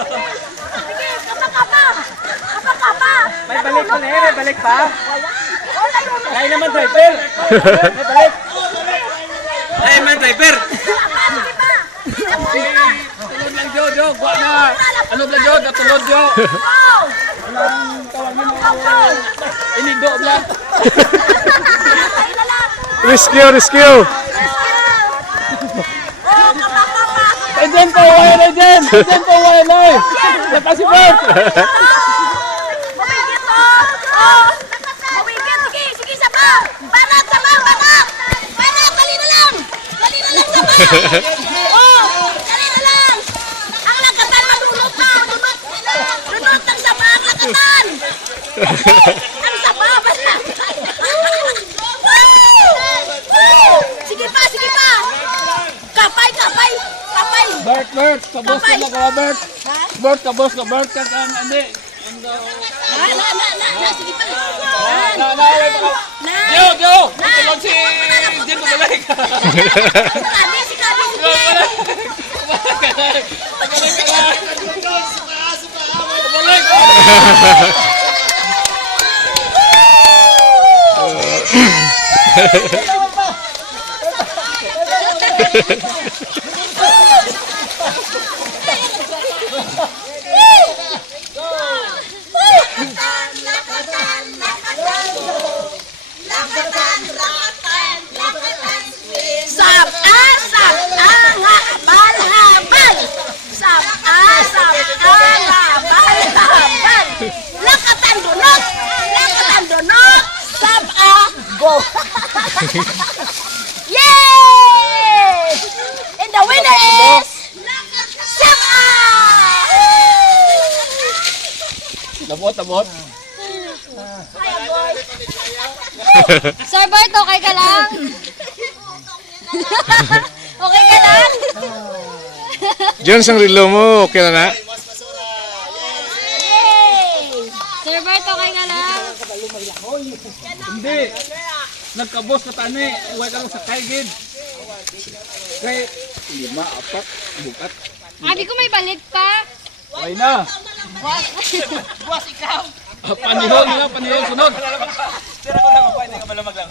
Sige, kapa. May balik pa na eh, may balik pa. Kaya naman driver. May balik. Kaya naman driver. Tulod lang Jo, Jo. Guwa na. Ano lang Jo, natulod Jo. Walang tawagin mo. Inido lang. Rescue! Agent po, wire agent! Agent po, wire live! Lapasi Bert! Sige, sama! Banat! Dali na lang, sama! Dali na lang! Ang lakatan, madunot na! Dunot ang sama, ang lakatan! Ang sama, banat! Sige pa! Kapay! Bert! Kabos ka na ka, Bert! Bert, kabos ka, Bert! Hindi! Sige pa! Jo! Tulog si Jim pabalik! Si Kabi! Lakatan dunot, sab-a, go! Yay! And the winner is sab-a! Tabot! Hiya, boy! Sir Bert, okay ka lang? Okay ka lang? Jones, ang relo mo, okay na na? Sir Bert, okay ka lang? Hindi! Nagkabos ka tani! Iway ka lang sa kaigid! Kay 5, 4, bukat! Abi ko may balik pa. Iway na! Boss, ikaw! Panihon, sunod! Tira ko lang, pwede ka malamag lang.